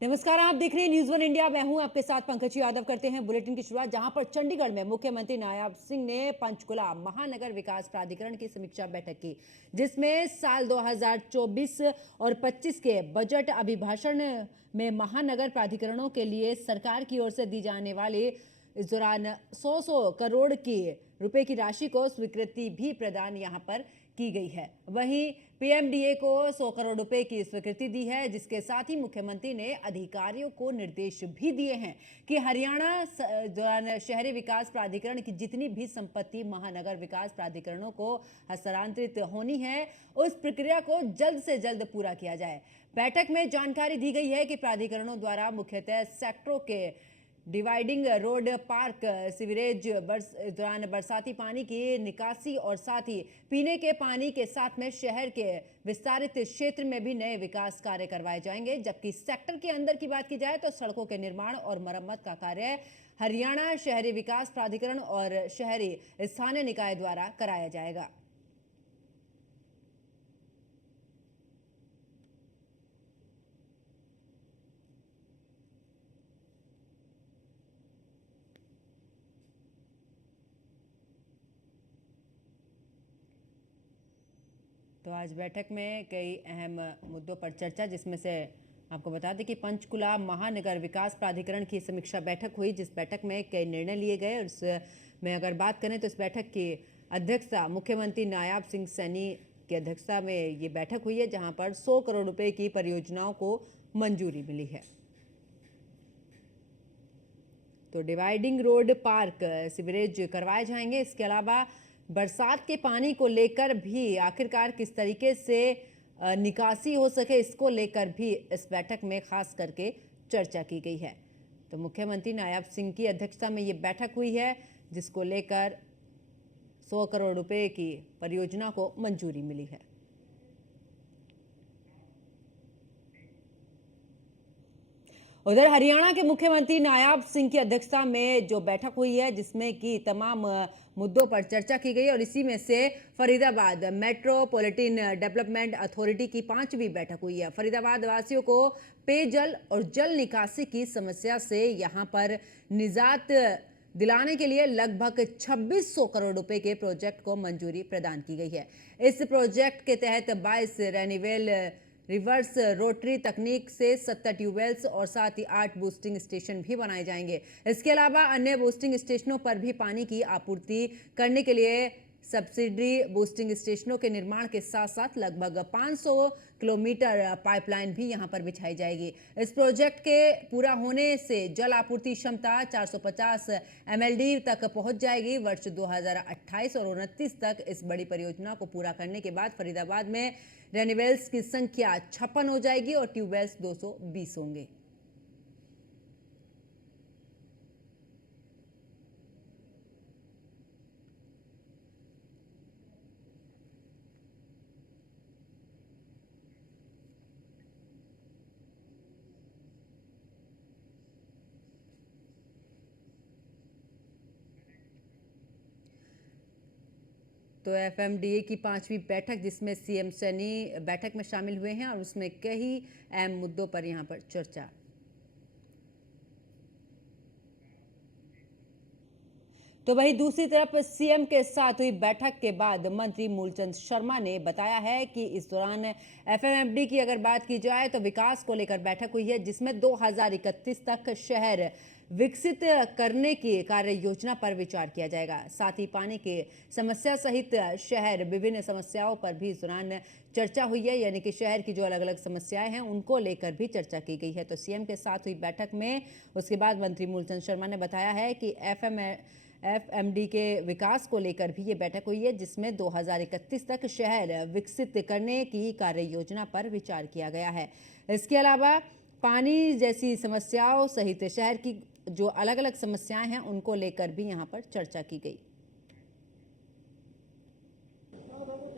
नमस्कार, आप देख रहे हैं न्यूज़ वन इंडिया। मैं हूं आपके साथ पंकज यादव। करते हैं बुलेटिन की शुरुआत, जहां पर चंडीगढ़ में मुख्यमंत्री नायब सिंह ने पंचकुला महानगर विकास प्राधिकरण की समीक्षा बैठक की, जिसमें साल 2024 और 25 के बजट अभिभाषण में महानगर प्राधिकरणों के लिए सरकार की ओर से दी जाने वाली इस दौरान 100 करोड़ की रुपए की राशि को स्वीकृति भी प्रदान यहां पर की गई है। वहीं पीएमडीए को 100 करोड़ रुपए की स्वीकृति दी है, जिसके साथ ही मुख्यमंत्री ने अधिकारियों को निर्देश भी दिए हैं कि हरियाणा दौरान शहरी विकास प्राधिकरण की जितनी भी संपत्ति महानगर विकास प्राधिकरणों को हस्तांतरित होनी है, उस प्रक्रिया को जल्द से जल्द पूरा किया जाए। बैठक में जानकारी दी गई है कि प्राधिकरणों द्वारा मुख्यतः सेक्टरों के डिवाइडिंग रोड, पार्क, सीवरेज, दौरान बरसाती पानी की निकासी और साथ ही पीने के पानी के साथ में शहर के विस्तारित क्षेत्र में भी नए विकास कार्य करवाए जाएंगे। जबकि सेक्टर के अंदर की बात की जाए तो सड़कों के निर्माण और मरम्मत का कार्य हरियाणा शहरी विकास प्राधिकरण और शहरी स्थानीय निकाय द्वारा कराया जाएगा। तो आज बैठक में कई अहम मुद्दों पर चर्चा, जिसमें से आपको बता दें कि पंचकुला महानगर विकास प्राधिकरण की समीक्षा बैठक हुई, जिस बैठक में कई निर्णय लिए गए। और इसमें अगर बात करें तो इस बैठक की अध्यक्षता मुख्यमंत्री नायब सिंह सैनी की अध्यक्षता में ये बैठक हुई है, जहां पर 100 करोड़ रुपए की परियोजनाओं को मंजूरी मिली है। तो डिवाइडिंग रोड, पार्क, सीवरेज करवाए जाएंगे। इसके अलावा बरसात के पानी को लेकर भी आखिरकार किस तरीके से निकासी हो सके, इसको लेकर भी इस बैठक में खास करके चर्चा की गई है। तो मुख्यमंत्री नायब सिंह की अध्यक्षता में ये बैठक हुई है, जिसको लेकर 100 करोड़ रुपए की परियोजना को मंजूरी मिली है। उधर हरियाणा के मुख्यमंत्री नायब सिंह की अध्यक्षता में जो बैठक हुई है, जिसमें कि तमाम मुद्दों पर चर्चा की गई, और इसी में से फरीदाबाद मेट्रोपॉलिटन डेवलपमेंट अथॉरिटी की 5वीं बैठक हुई है। फरीदाबाद वासियों को पेयजल और जल निकासी की समस्या से यहां पर निजात दिलाने के लिए लगभग 2600 करोड़ रुपए के प्रोजेक्ट को मंजूरी प्रदान की गई है। इस प्रोजेक्ट के तहत 22 रेनिवेल रिवर्स रोटरी तकनीक से 70 ट्यूबवेल्स और साथ ही 8 बूस्टिंग स्टेशन भी बनाए जाएंगे। इसके अलावा अन्य बूस्टिंग स्टेशनों पर भी पानी की आपूर्ति करने के लिए सब्सिडी बूस्टिंग स्टेशनों के निर्माण के साथ साथ लगभग 500 किलोमीटर पाइपलाइन भी यहां पर बिछाई जाएगी। इस प्रोजेक्ट के पूरा होने से जल आपूर्ति क्षमता 450 एमएलडी तक पहुंच जाएगी। वर्ष 2028 और 29 तक इस बड़ी परियोजना को पूरा करने के बाद फरीदाबाद में रेनिवेल्स की संख्या 56 हो जाएगी और ट्यूबवेल्स 220 होंगे। तो एफएमडीए की 5वीं बैठक, जिसमें सीएम सैनी बैठक में शामिल हुए हैं, और उसमें कई अहम मुद्दों पर यहां पर चर्चा। तो वहीं दूसरी तरफ सीएम के साथ हुई बैठक के बाद मंत्री मूलचंद शर्मा ने बताया है कि इस दौरान एफएमडी की अगर बात की जाए तो विकास को लेकर बैठक हुई है, जिसमें 2031 तक शहर विकसित करने की कार्य योजना पर विचार किया जाएगा। साथ ही पानी की समस्या सहित शहर विभिन्न समस्याओं पर भी इस दौरान चर्चा हुई है, यानी कि शहर की जो अलग अलग समस्याएं हैं उनको लेकर भी चर्चा की गई है। तो सीएम के साथ हुई बैठक में उसके बाद मंत्री मूलचंद शर्मा ने बताया है कि एफएमडी के विकास को लेकर भी ये बैठक हुई है, जिसमें 2031 तक शहर विकसित करने की कार्य योजना पर विचार किया गया है। इसके अलावा पानी जैसी समस्याओं सहित शहर की जो अलग अलग समस्याएं हैं उनको लेकर भी यहां पर चर्चा की गई।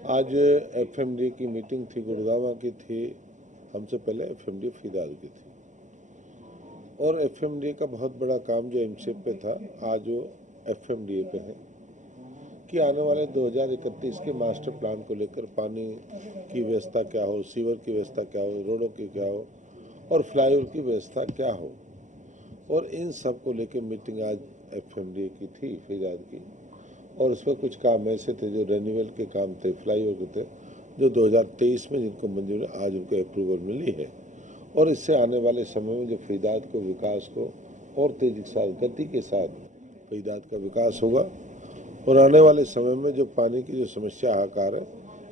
आज एफएमडी की मीटिंग थी, गुड़गांव की थी। हमसे पहले एफएमडी फरीदाबाद की थी, और एफएमडी का बहुत बड़ा काम जो एमसीएफ पे था, आज वो एफएमडीए पे है कि आने वाले 2031 के मास्टर प्लान को लेकर पानी की व्यवस्था क्या हो, सीवर की व्यवस्था क्या हो, रोडों की क्या हो, और फ्लाईओवर की व्यवस्था क्या हो, और इन सब को लेकर मीटिंग आज एफएमडी की थी फरीदाबाद की। और उसमें कुछ काम ऐसे थे जो रेन्यूअल के काम थे, फ्लाईओवर के थे, जो 2023 में जिनको मंजूरी आज उनको अप्रूवल मिली है। और इससे आने वाले समय में जो फरीदाबाद को विकास को और तेजी के साथ, गति के साथ फरीदाबाद का विकास होगा। और आने वाले समय में जो पानी की जो समस्या हाहाकार है,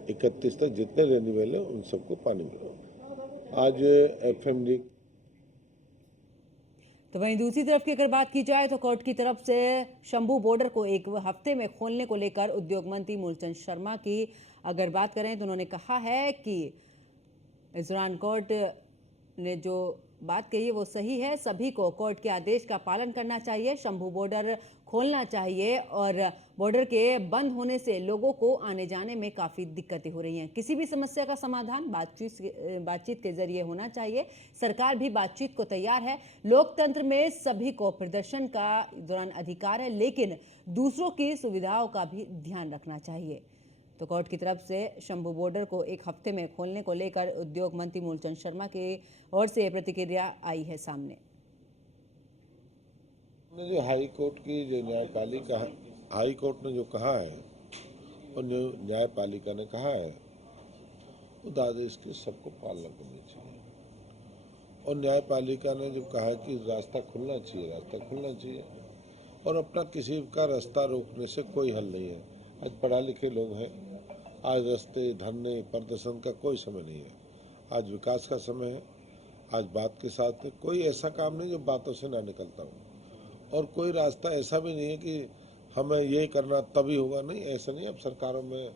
31 तक जितने रेन्यूअल है उन सबको पानी मिलेगा। आज एफएमडी। तो वहीं दूसरी तरफ की अगर बात की जाए तो कोर्ट की तरफ से शंभू बॉर्डर को एक हफ्ते में खोलने को लेकर उद्योग मंत्री मूलचंद शर्मा की अगर बात करें तो उन्होंने कहा है कि इस दौरान कोर्ट ने जो बात कही है वो सही है, सभी को कोर्ट के आदेश का पालन करना चाहिए, शंभू बॉर्डर खोलना चाहिए और बॉर्डर के बंद होने से लोगों को आने जाने में काफ़ी दिक्कतें हो रही हैं। किसी भी समस्या का समाधान बातचीत के जरिए होना चाहिए। सरकार भी बातचीत को तैयार है। लोकतंत्र में सभी को प्रदर्शन का दौरान अधिकार है, लेकिन दूसरों की सुविधाओं का भी ध्यान रखना चाहिए। तो कोर्ट की तरफ से शंभू बॉर्डर को एक हफ्ते में खोलने को लेकर उद्योग मंत्री मूलचंद शर्मा की ओर से प्रतिक्रिया आई है सामने। जो हाई कोर्ट की जो न्यायपालिका, हाई कोर्ट ने जो कहा है और जो न्यायपालिका ने कहा है, उस आदेश की सबको पालना करनी चाहिए। और न्यायपालिका ने जो कहा है कि रास्ता खुलना चाहिए, रास्ता खुलना चाहिए। और अपना किसी का रास्ता रोकने से कोई हल नहीं है। आज पढ़ा लिखे लोग हैं, आज रास्ते धरने प्रदर्शन का कोई समय नहीं है। आज विकास का समय है। आज बात के साथ है, कोई ऐसा काम नहीं जो बातों से ना निकलता हो। और कोई रास्ता ऐसा भी नहीं है कि हमें ये करना तभी होगा, नहीं, ऐसा नहीं। अब सरकारों में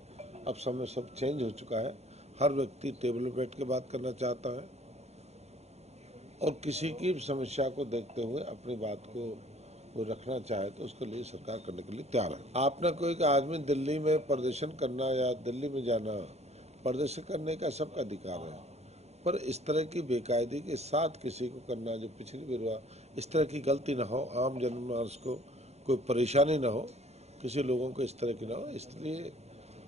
अब समय सब चेंज हो चुका है। हर व्यक्ति टेबल पर बैठ के बात करना चाहता है और किसी की समस्या को देखते हुए अपनी बात को वो रखना चाहे तो उसके लिए सरकार करने के लिए तैयार है। आपने कोई कि आदमी दिल्ली में प्रदर्शन करना या दिल्ली में जाना, प्रदर्शन करने का सबका अधिकार है, पर इस तरह की बेकायदगी के साथ किसी को करना, जो पिछली बार हुआ, इस तरह की गलती ना हो, आम जनमानस को कोई परेशानी ना हो, किसी लोगों को इस तरह की ना हो, इसलिए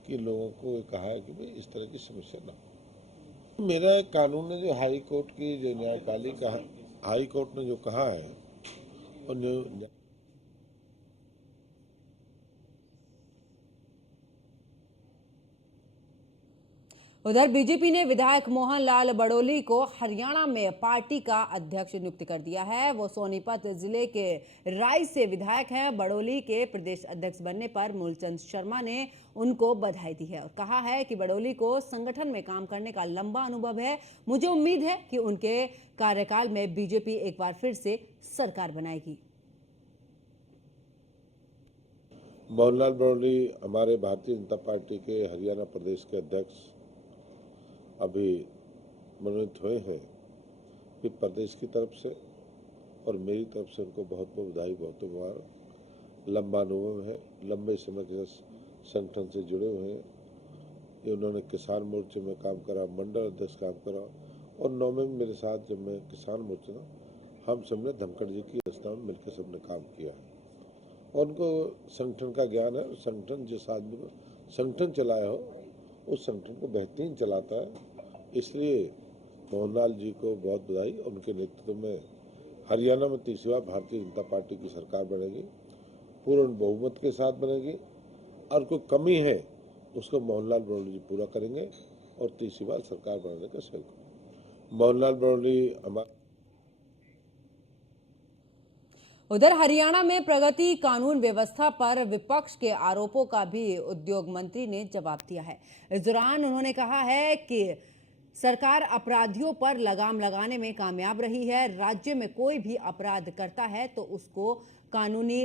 कि लोगों को कहा है कि भाई इस तरह की समस्या ना हो। मेरा एक कानून ने जो हाई कोर्ट की जो न्यायपालिका, हाई कोर्ट ने जो कहा है और जो उधर बीजेपी ने विधायक मोहनलाल बड़ोली को हरियाणा में पार्टी का अध्यक्ष नियुक्त कर दिया है। वो सोनीपत जिले के राय से विधायक हैं। बड़ोली के प्रदेश अध्यक्ष बनने पर मूलचंद शर्मा ने उनको बधाई दी है और कहा है कि बड़ोली को संगठन में काम करने का लंबा अनुभव है। मुझे उम्मीद है कि उनके कार्यकाल में बीजेपी एक बार फिर से सरकार बनाएगी। मोहनलाल बड़ोली हमारे भारतीय जनता पार्टी के हरियाणा प्रदेश के अध्यक्ष अभी मनोनीत हुए हैं। कि प्रदेश की तरफ से और मेरी तरफ से उनको बहुत बहुत बधाई, बहुत मुबारक। लंबा अनुभव है, लंबे समय के संगठन से जुड़े हुए हैं। ये उन्होंने किसान मोर्चे में काम करा, मंडल अध्यक्ष काम करा, और 9 में मेरे साथ जब मैं किसान मोर्चे था, हम सबने धनखड़ जी की अध्यक्षता में मिलकर सबने काम किया है। और उनको संगठन का ज्ञान है। संगठन जिस आदमी को संगठन चलाया हो उस संगठन को बेहतरीन चलाता है। इसलिए मोहनलाल जी को बहुत बधाई। उनके नेतृत्व में हरियाणा में तीसरी बार भारतीय जनता पार्टी की सरकार बनेगी, पूर्ण बहुमत के साथ बनेगी। और कोई कमी है उसको मोहनलाल बड़ोली जी पूरा करेंगे और तीसरी बार सरकार बनाने का सहयोग। मोहनलाल बड़ोली हमारे। उधर हरियाणा में प्रगति कानून व्यवस्था पर विपक्ष के आरोपों का भी उद्योग मंत्री ने जवाब दिया है। इस दौरान उन्होंने कहा है कि सरकार अपराधियों पर लगाम लगाने में कामयाब रही है। राज्य में कोई भी अपराध करता है तो उसको कानूनी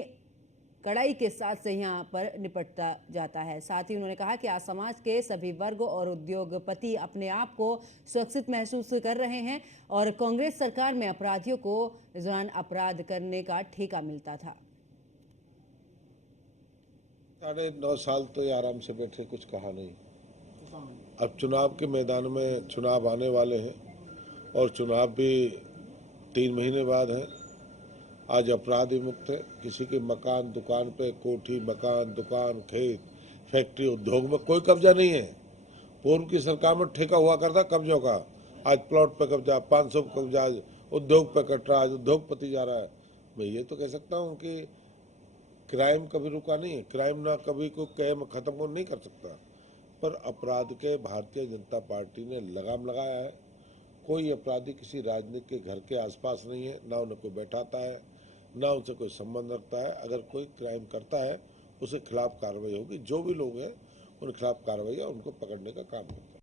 कड़ाई के साथ से यहाँ पर निपटता जाता है। साथ ही उन्होंने कहा कि आज समाज के सभी वर्ग और उद्योगपति अपने आप को सुरक्षित महसूस कर रहे हैं और कांग्रेस सरकार में अपराधियों को इस दौरान अपराध करने का ठेका मिलता था। 9.5 साल तो ये आराम से बैठे, कुछ कहा नहीं। अब चुनाव के मैदान में चुनाव आने वाले हैं और चुनाव भी 3 महीने बाद है। आज अपराध मुक्त है। किसी के मकान दुकान पे, कोठी मकान दुकान खेत फैक्ट्री उद्योग में कोई कब्जा नहीं है। पूर्व की सरकार में ठेका हुआ करता कब्जों का, आज प्लॉट पे कब्जा, 500 पे कब्जा, आज उद्योग पे कट रहा है, आज उद्योगपति जा रहा है। मैं ये तो कह सकता हूँ कि क्राइम कभी रुका नहीं है, क्राइम ना कभी कोई कैम खत्म हो नहीं कर सकता, पर अपराध के भारतीय जनता पार्टी ने लगाम लगाया है। कोई अपराधी किसी राजनीतिक के घर के आसपास नहीं है, ना उन्हें कोई बैठाता है, ना उनसे कोई संबंध रखता है। अगर कोई क्राइम करता है उसके खिलाफ कार्रवाई होगी, जो भी लोग हैं उनके खिलाफ कार्रवाई है, उनको पकड़ने का काम करता है।